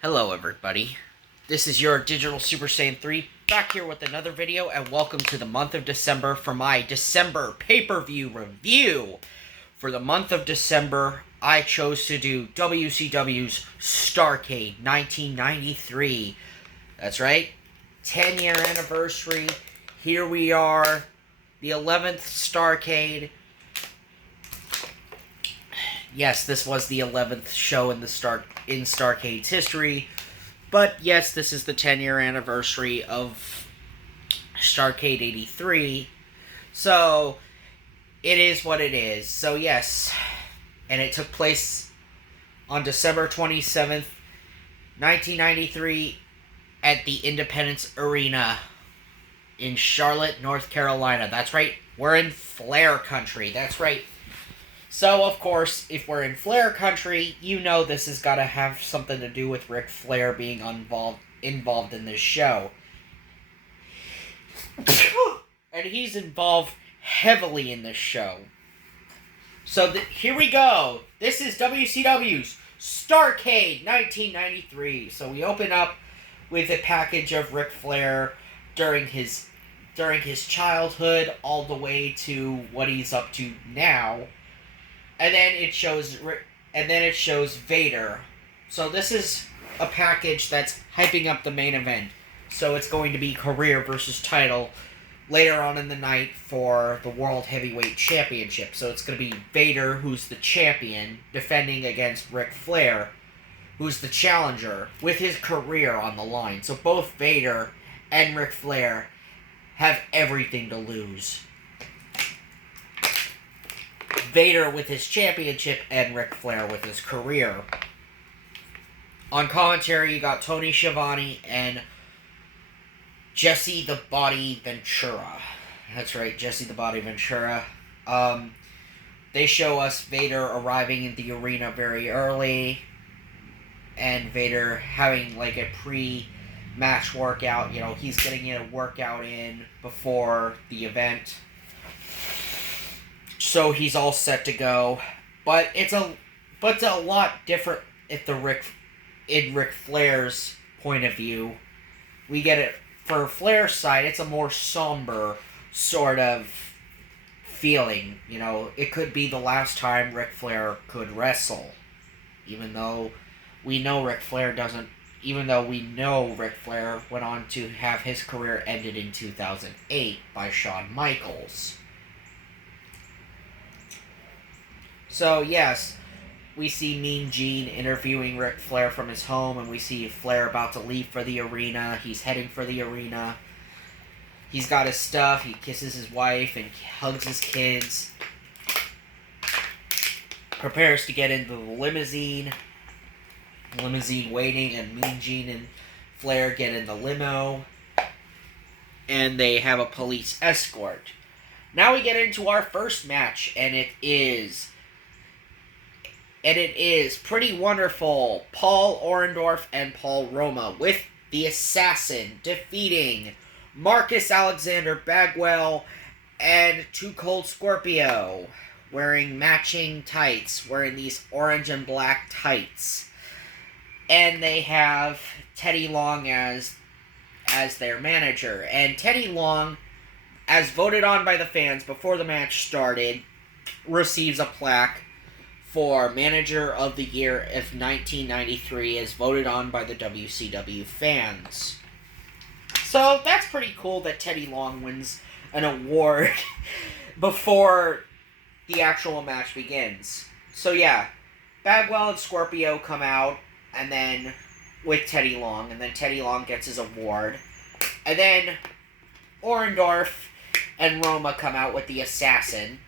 Hello everybody, this is your Digital Super Saiyan 3 back here with another video, and welcome to the month of December for my December pay-per-view review. For the month of December, I chose to do WCW's Starrcade 1993. That's right, 10-year anniversary. Here we are, the 11th Starrcade. Yes, this was the 11th show in Starrcade's history, but yes, this is the 10-year anniversary of Starrcade 83, so it is what it is. So yes, and it took place on December 27th, 1993, at the Independence Arena in Charlotte, North Carolina. That's right, we're in Flair country, that's right. So, of course, if we're in Flair country, you know this has got to have something to do with Ric Flair being involved in this show. And he's involved heavily in this show. So, here we go. This is WCW's Starrcade 1993. So, we open up with a package of Ric Flair during his childhood all the way to what he's up to now. And then it shows Vader. So this is a package that's hyping up the main event. So it's going to be career versus title later on in the night for the World Heavyweight Championship. So it's going to be Vader, who's the champion, defending against Ric Flair, who's the challenger, with his career on the line. So both Vader and Ric Flair have everything to lose. Vader with his championship and Ric Flair with his career. On commentary, you got Tony Schiavone and Jesse the Body Ventura. That's right, Jesse the Body Ventura. They show us Vader arriving in the arena very early, and Vader having like a pre-match workout. You know, he's getting a workout in before the event. So he's all set to go, but it's a lot different in Ric Flair's point of view. We get it for Flair's side. It's a more somber sort of feeling. You know, it could be the last time Ric Flair could wrestle, even though we know Ric Flair went on to have his career ended in 2008 by Shawn Michaels. So, yes, we see Mean Gene interviewing Ric Flair from his home, and we see Flair about to leave for the arena. He's heading for the arena. He's got his stuff. He kisses his wife and hugs his kids. Prepares to get into the limousine. Limousine waiting, and Mean Gene and Flair get in the limo. And they have a police escort. Now we get into our first match, and it is pretty wonderful. Paul Orndorff and Paul Roma with the Assassin defeating Marcus Alexander Bagwell and Too Cold Scorpio, wearing matching tights, wearing these orange and black tights. And they have Teddy Long as their manager. And Teddy Long, as voted on by the fans before the match started, receives a plaque for Manager of the Year of 1993, as voted on by the WCW fans. So that's pretty cool that Teddy Long wins an award before the actual match begins. So yeah, Bagwell and Scorpio come out, and then with Teddy Long, and then Teddy Long gets his award. And then Orndorff and Roma come out with the Assassin.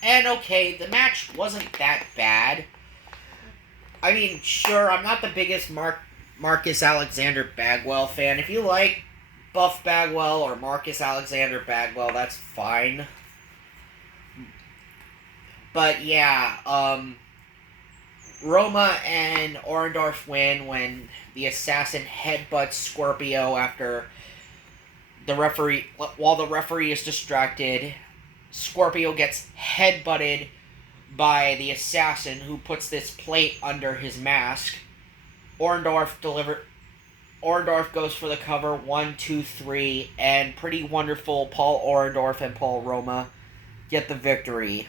And okay, the match wasn't that bad. I mean, sure, I'm not the biggest Marcus Alexander Bagwell fan. If you like Buff Bagwell or Marcus Alexander Bagwell, that's fine. But yeah, Roma and Orndorff win when the Assassin headbutts Scorpio while the referee is distracted. Scorpio gets headbutted by the assassin, who puts this plate under his mask. Orndorff goes for the cover, 1, 2, 3, and Pretty Wonderful Paul Orndorff and Paul Roma get the victory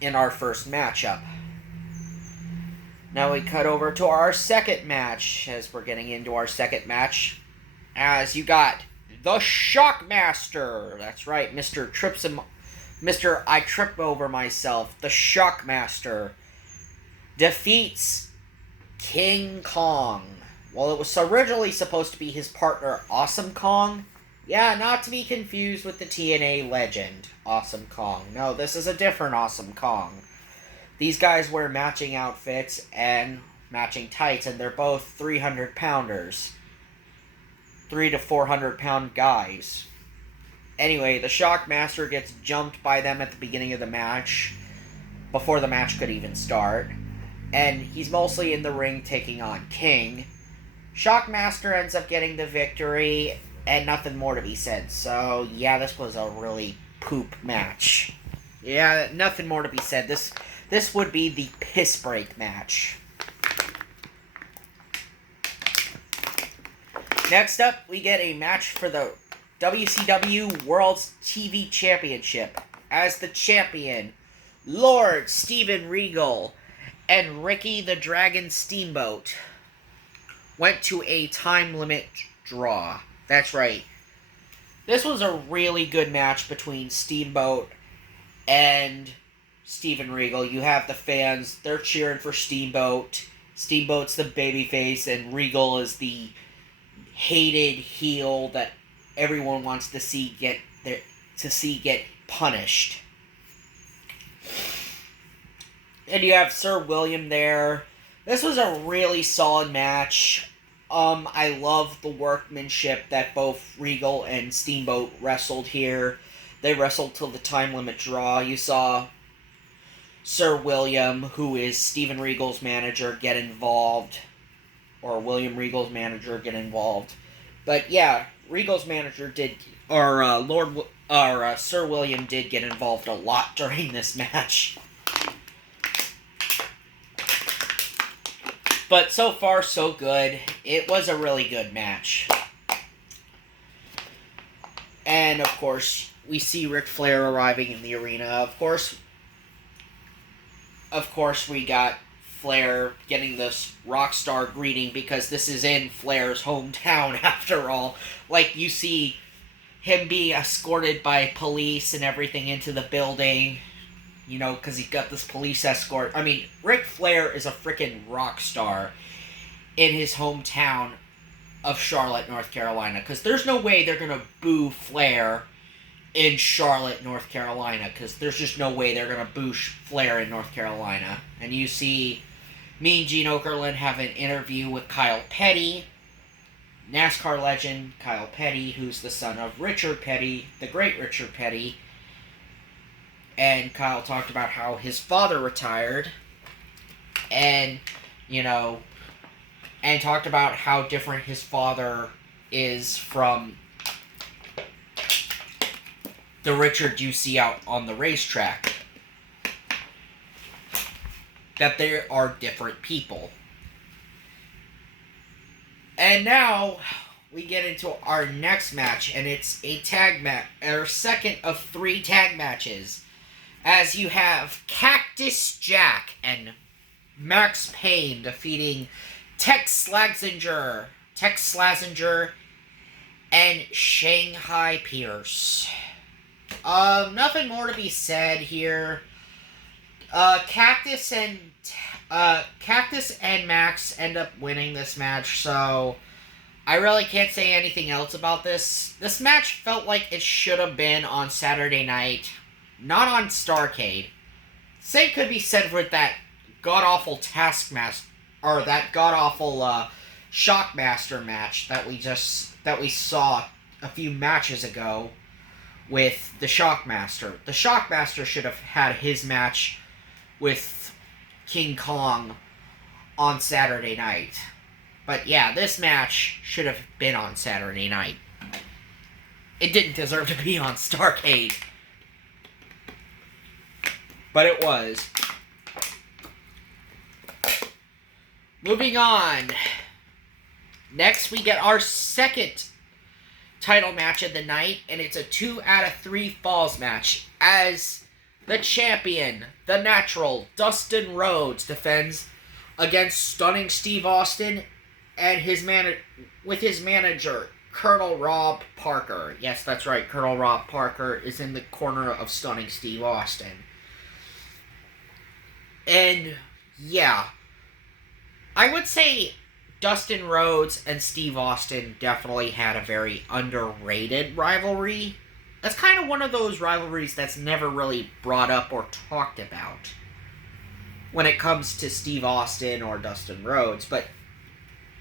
in our first matchup. Now we cut over to our second match, as we're getting into our second match, as you got the Shockmaster. That's right, Mr. I Trip Over Myself. The Shockmaster defeats King Kong. Well, it was originally supposed to be his partner, Awesome Kong. Yeah, not to be confused with the TNA legend, Awesome Kong. No, this is a different Awesome Kong. These guys wear matching outfits and matching tights, and they're both 300-pounders. 300 to 400-pound guys. Anyway, the Shockmaster gets jumped by them at the beginning of the match, before the match could even start, and he's mostly in the ring taking on King. Shockmaster ends up getting the victory, and nothing more to be said. So, yeah, this was a really poop match. Yeah, nothing more to be said. This would be the piss break match. Next up, we get a match for the WCW World's TV Championship. As the champion, Lord Steven Regal and Ricky the Dragon Steamboat went to a time limit draw. That's right. This was a really good match between Steamboat and Steven Regal. You have the fans, they're cheering for Steamboat. Steamboat's the babyface, and Regal is the hated heel that everyone wants to see get punished. And you have Sir William there. This was a really solid match. I love the workmanship that both Regal and Steamboat wrestled here. They wrestled till the time limit draw. You saw Sir William, who is Steven Regal's manager, get involved. Or William Regal's manager get involved. But yeah, Regal's manager did, Sir William did get involved a lot during this match. But so far, so good. It was a really good match. And, of course, we see Ric Flair arriving in the arena. Of course, we got Flair getting this rock star greeting, because this is in Flair's hometown, after all. Like, you see him being escorted by police and everything into the building. You know, because he got this police escort. I mean, Ric Flair is a freaking rock star in his hometown of Charlotte, North Carolina. Because there's no way they're going to boo Flair in Charlotte, North Carolina. Because there's just no way they're going to boo Flair in North Carolina. And you see Mean Gene Okerlund have an interview with Kyle Petty, NASCAR legend Kyle Petty, who's the son of Richard Petty, the great Richard Petty. And Kyle talked about how his father retired, and, you know, and talked about how different his father is from the Richard you see out on the racetrack. That they are different people. And now we get into our next match, and it's a tag match, our second of 3 tag matches. As you have Cactus Jack and Max Payne defeating Tex Slazenger and Shanghai Pierce. Nothing more to be said here. Cactus and Max end up winning this match, so I really can't say anything else about this. This match felt like it should have been on Saturday night. Not on Starrcade. Same could be said for that god-awful Taskmaster, or that god-awful Shockmaster match that we saw a few matches ago with the Shockmaster. The Shockmaster should have had his match with King Kong on Saturday night. But yeah, this match should have been on Saturday night. It didn't deserve to be on Starrcade. but it was. Moving on. Next, we get our second title match of the night, and it's a 2 out of 3 falls match, as the champion, the natural, Dustin Rhodes, defends against Stunning Steve Austin and with his manager, Colonel Rob Parker. Yes, that's right, Colonel Rob Parker is in the corner of Stunning Steve Austin. And, yeah, I would say Dustin Rhodes and Steve Austin definitely had a very underrated rivalry. That's kind of one of those rivalries that's never really brought up or talked about when it comes to Steve Austin or Dustin Rhodes, but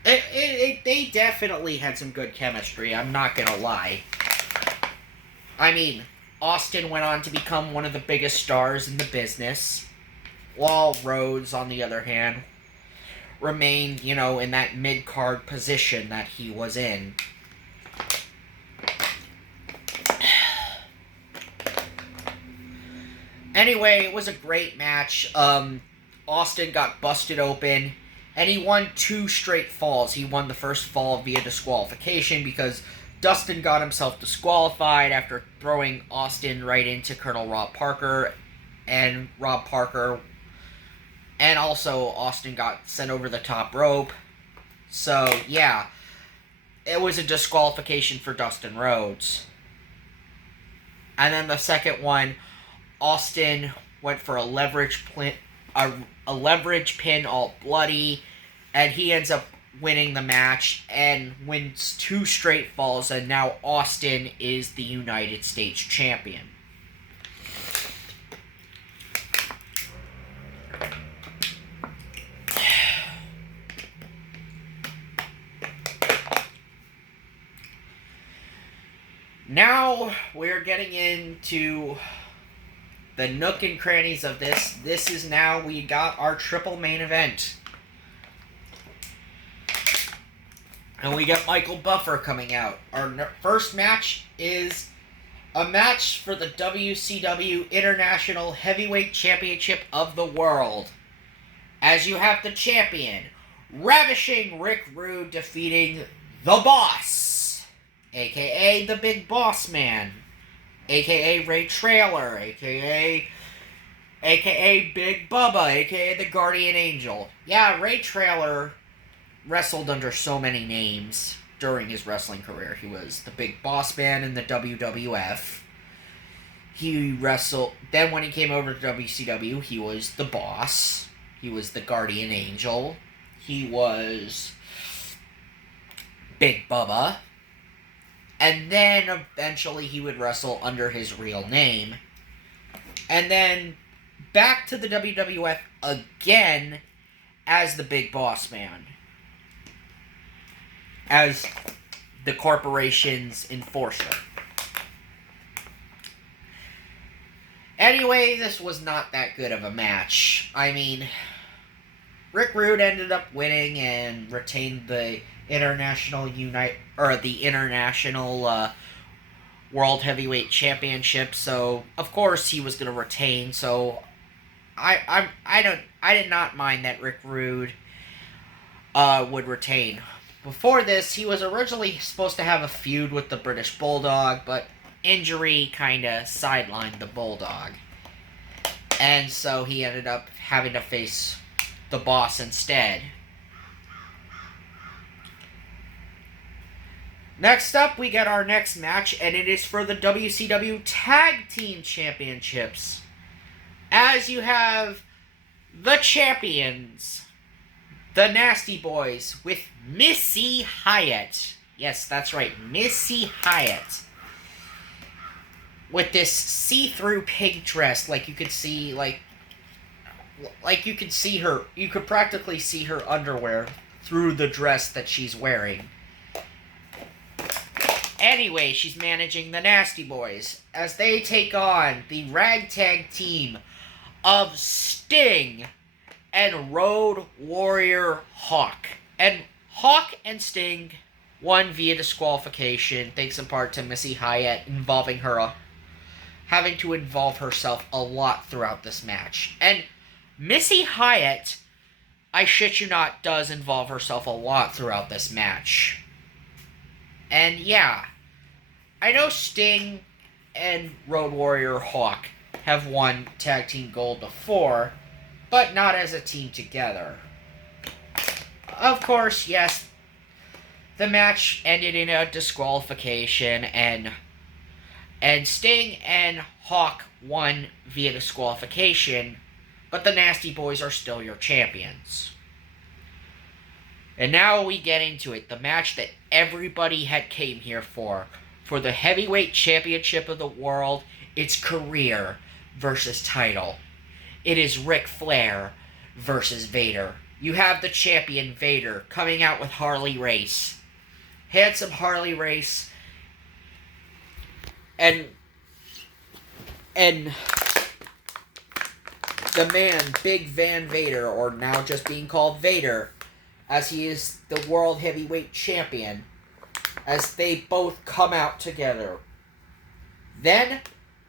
they definitely had some good chemistry, I'm not gonna lie. I mean, Austin went on to become one of the biggest stars in the business, while Rhodes, on the other hand, remained, in that mid-card position that he was in. Anyway, it was a great match. Austin got busted open, and he won 2 straight falls. He won the first fall via disqualification because Dustin got himself disqualified after throwing Austin right into Colonel Rob Parker, and also Austin got sent over the top rope. So, yeah, it was a disqualification for Dustin Rhodes. And then the second one, Austin went for a leverage pin, all bloody, and he ends up winning the match and wins 2 straight falls, and now Austin is the United States champion. Now we're getting into the nook and crannies of this. This is now, we got our triple main event. And we got Michael Buffer coming out. Our first match is a match for the WCW International Heavyweight Championship of the World. As you have the champion, Ravishing Rick Rude, defeating the Boss, a.k.a. the Big Boss Man, a.k.a. Ray Traylor, a.k.a. Big Bubba, a.k.a. the Guardian Angel. Yeah, Ray Traylor wrestled under so many names during his wrestling career. He was the Big Boss Man in the WWF. He wrestled... Then when he came over to WCW, he was the Boss. He was the Guardian Angel. He was Big Bubba. And then eventually he would wrestle under his real name. And then back to the WWF again as the Big Boss Man, as the corporation's enforcer. Anyway, this was not that good of a match. I mean, Rick Rude ended up winning and retained the International World Heavyweight Championship. So of course he was going to retain. So I did not mind that Rick Rude would retain. Before this, he was originally supposed to have a feud with the British Bulldog, but injury kind of sidelined the Bulldog. And so he ended up having to face the Boss instead. Next up, we get our next match, and it is for the WCW Tag Team Championships. As you have the champions, the Nasty Boys, with Missy Hyatt. Yes, that's right, Missy Hyatt. With this see-through pink dress, like you could see, like you could see her, you could practically see her underwear through the dress that she's wearing. Anyway, she's managing the Nasty Boys as they take on the ragtag team of Sting and Road Warrior Hawk. And Hawk and Sting won via disqualification, thanks in part to Missy Hyatt involving her having to involve herself a lot throughout this match. And Missy Hyatt, I shit you not, does involve herself a lot throughout this match. And yeah, I know Sting and Road Warrior Hawk have won Tag Team Gold before, but not as a team together. Of course, yes, the match ended in a disqualification, and Sting and Hawk won via disqualification, but the Nasty Boys are still your champions. And now we get into it, the match that everybody had came here for the heavyweight championship of the world, its career versus title. It is Ric Flair versus Vader. You have the champion Vader coming out with Harley Race. Handsome Harley Race. And the man, Big Van Vader, or now just being called Vader, as he is the World Heavyweight Champion, as they both come out together. Then,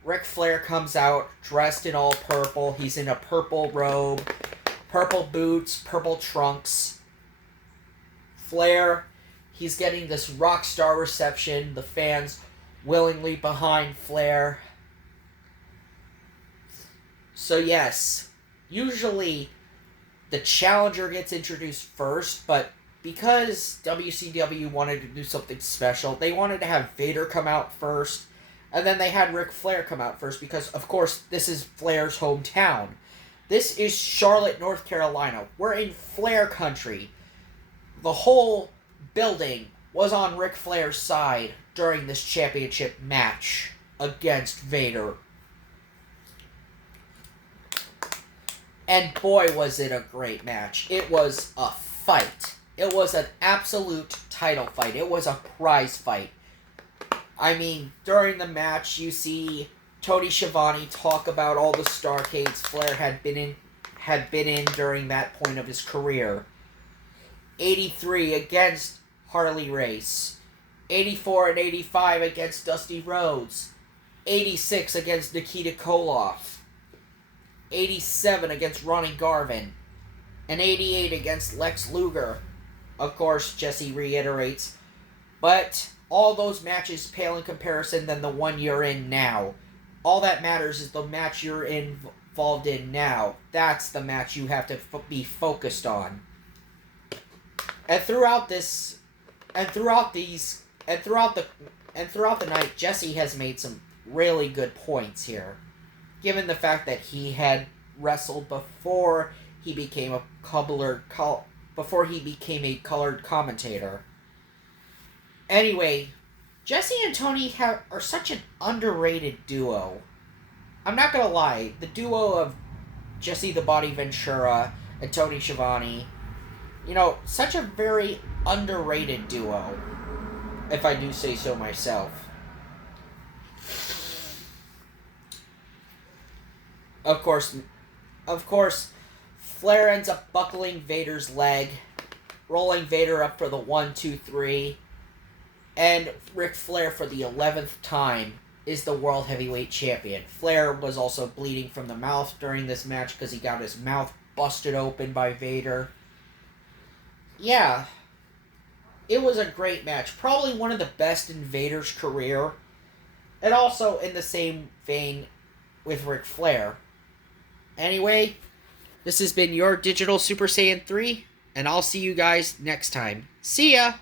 Ric Flair comes out dressed in all purple. He's in a purple robe, purple boots, purple trunks. Flair, he's getting this rock star reception. The fans willingly behind Flair. So yes, usually the challenger gets introduced first, but because WCW wanted to do something special, they wanted to have Vader come out first, and then they had Ric Flair come out first because, of course, this is Flair's hometown. This is Charlotte, North Carolina. We're in Flair country. The whole building was on Ric Flair's side during this championship match against Vader. And boy, was it a great match. It was a fight. It was an absolute title fight. It was a prize fight. I mean, during the match, you see Tony Schiavone talk about all the Starrcades Flair had been in during that point of his career. 83 against Harley Race. 84 and 85 against Dusty Rhodes. 86 against Nikita Koloff. 87 against Ronnie Garvin. And 88 against Lex Luger. Of course, Jesse reiterates. But all those matches pale in comparison than the one you're in now. All that matters is the match you're involved in now. That's the match you have to be focused on. And throughout the night, Jesse has made some really good points here, given the fact that he had wrestled before he became a colored commentator. Anyway, Jesse and Tony are such an underrated duo. I'm not gonna lie, the duo of Jesse the Body Ventura and Tony Schiavone, such a very underrated duo, if I do say so myself. Of course, Flair ends up buckling Vader's leg, rolling Vader up for the 1, 2, 3, and Ric Flair, for the 11th time, is the World Heavyweight Champion. Flair was also bleeding from the mouth during this match because he got his mouth busted open by Vader. Yeah, it was a great match. Probably one of the best in Vader's career. And also in the same vein with Ric Flair. Anyway, this has been your Digital Super Saiyan 3, and I'll see you guys next time. See ya!